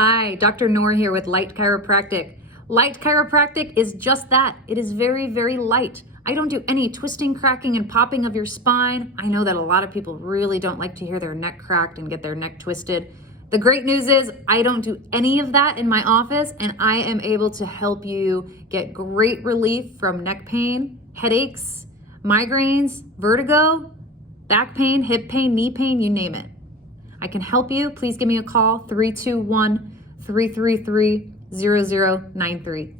Hi, Dr. Noor here with Light Chiropractic. Light Chiropractic is just that. It is very, very light. I don't do any twisting, cracking, and popping of your spine. I know that a lot of people really don't like to hear their neck cracked and get their neck twisted. The great news is I don't do any of that in my office, and I am able to help you get great relief from neck pain, headaches, migraines, vertigo, back pain, hip pain, knee pain, you name it. I can help you. Please give me a call, 321-333-0093.